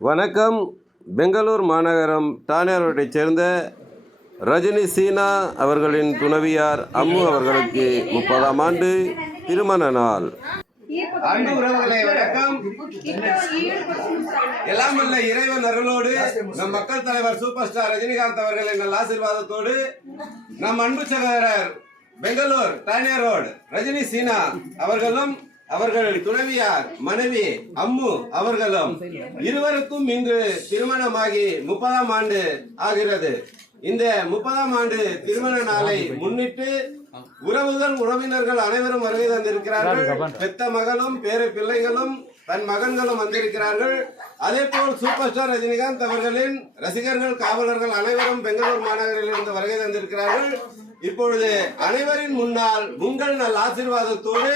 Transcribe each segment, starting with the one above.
வணக்கம். பெங்களூர் மாநகரம் டானே ரோட்டைச் சேர்ந்த ரஜினி சீனா அவர்களின் துணைவியார் அம்மு அவர்களுக்கு முப்பதாம் ஆண்டு திருமண நாள். அன்பு உறவுகளை வணக்கம். எல்லாம் வல்ல இறைவன் அருளோடு நம் மக்கள் தலைவர் சூப்பர் ஸ்டார் ரஜினிகாந்த் அவர்கள் எங்கள் ஆசீர்வாதத்தோடு நம் அன்பு சகோதரர் பெங்களூர் டானே ரோடு ரஜினி சீனா அவர்களும் அவர்கள் துணைவியார் மனைவி அம்மு அவர்களும் இருவருக்கும் இன்று திருமணமாகி முப்பதாம் ஆண்டு ஆகிறது. இந்த முப்பதாம் ஆண்டு திருமண நாளை முன்னிட்டு உறவுகள் உறவினர்கள் அனைவரும் வருகை தந்திருக்கிறார்கள். பெத்த மகளும் பேர பிள்ளைகளும் தன் மகன்களும் வந்திருக்கிறார்கள். அதே போல் சூப்பர் ஸ்டார் ரஜினிகாந்த் அவர்களின் ரசிகர்கள் காவலர்கள் அனைவரும் பெங்களூர் மாநகரில் இருந்து வருகை தந்திருக்கிறார்கள். இப்பொழுது அனைவரின் முன்னால் உங்கள் நல் ஆசீர்வாதத்தோடு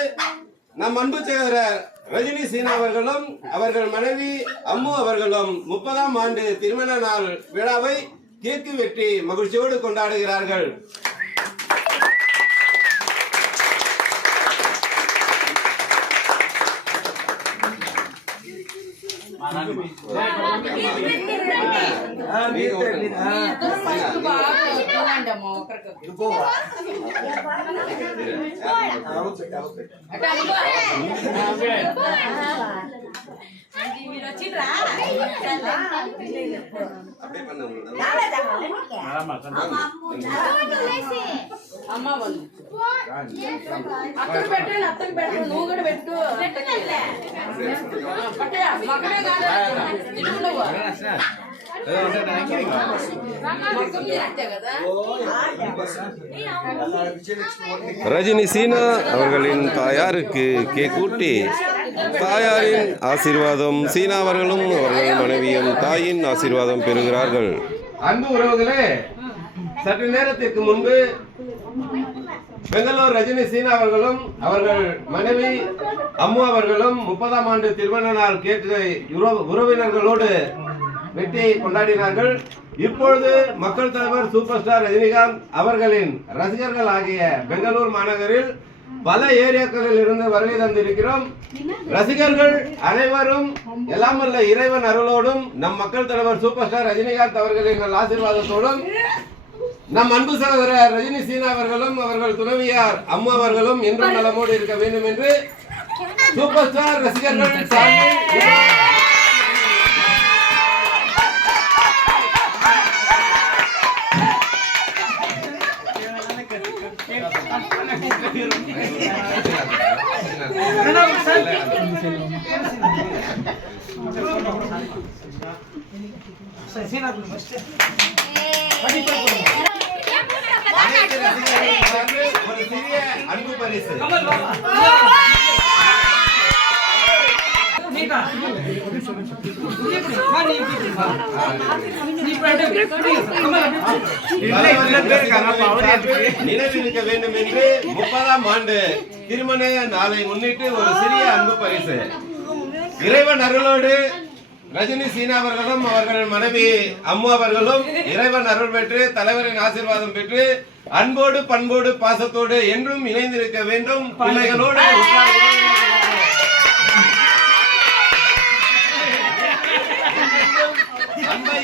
நம் அன்பு சகோதரர் ரஜினி சீனா அவர்களும் அவர்கள் மனைவி அம்மு அவர்களும் முப்பதாம் ஆண்டு திருமண நாள் விழாவை கேக்கு வெட்டி மகிழ்ச்சியோடு கொண்டாடுகிறார்கள். అమ్మ వాళ్ళు అక్కడ పెట్టండి అత్తకి పెట్టండి నువ్వు కూడా పెట్టు పట్టే మక్కడే కాదు తిరుగుండవు మొత్తం తిరిగితే కదా ரஜினி சீனா அவர்களின் தாயாருக்கு கேக் ஊட்டி. தாயாரின் ஆசீர்வாதம் சீனா அவர்களும் அவர்கள் மனைவியும் தாயின் ஆசீர்வாதம் பெறுகிறார்கள். அன்பு உறவுகளே சற்று நேரத்திற்கு முன்பு பெங்களூர் ரஜினி சீனா அவர்களும் அவர்கள் மனைவி அம்மு அவர்களும் முப்பதாம் ஆண்டு திருமண நாள் கேக்கை உறவு- உறவினர்களோடு வெட்டி கொண்டாடினார்கள். இப்பொழுது மக்கள் தலைவர் சூப்பர் ஸ்டார் ரஜினிகாந்த் அவர்களின் ரசிகர்கள் ஆகிய பெங்களூர் மாநகரில் பல ஏரியாக்களில் இருந்து வருகை தந்திருக்கிறோம். ரசிகர்கள் அனைவரும் எல்லாம் வல்ல இறைவன் அருளோடும் நம் மக்கள் தலைவர் சூப்பர் ஸ்டார் ரஜினிகாந்த் அவர்களின் ஆசீர்வாதத்தோடும் நம் அன்பு சகோதரர் ரஜினி சீனா அவர்களும் அவர்கள் துணைவியார் அம்மா அவர்களும் இன்றும் நலமோடு இருக்க வேண்டும் என்று சூப்பர் ஸ்டார் ரசிகர்கள் சார்பில் அனைத்து ரசிகர்கள் சார்பில் ஒரு சிறிய அன்பு பரிசு நினைவிருக்க வேண்டும் என்று முப்பதாம் ஆண்டு திருமண நாளை முன்னிட்டு ஒரு சிறிய அன்பு பரிசு. இறைவன் அருளோடு ரஜினி சீனா அவர்களும் அவர்கள் மனைவி அம்மு அவர்களும் இறைவன் அருள் பெற்று தலைவரின் ஆசீர்வாதம் பெற்று அன்போடு பண்போடு பாசத்தோடு என்றும் இணைந்திருக்க வேண்டும். பிள்ளைகளோடு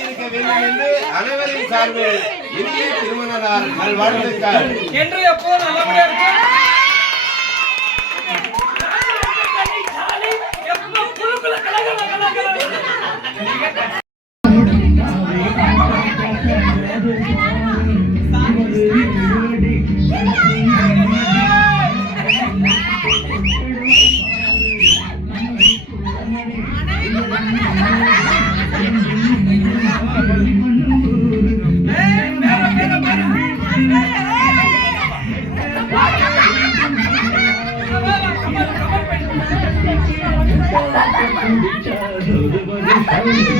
இருக்க வேண்டும் என்று அனைவரின் சார்பில் இனிய திருமண நாள் நல்வாழ்த்துக்கள். என்று எப்போ நல்லபடியா இருக்கு. எப்போ குழுக்குள்ள கலகல கலகல. Gracias. Yeah.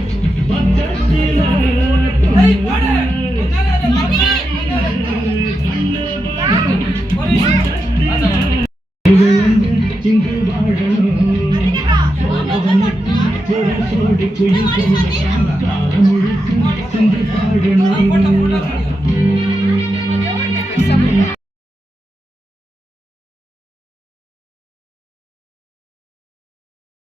பாடணும்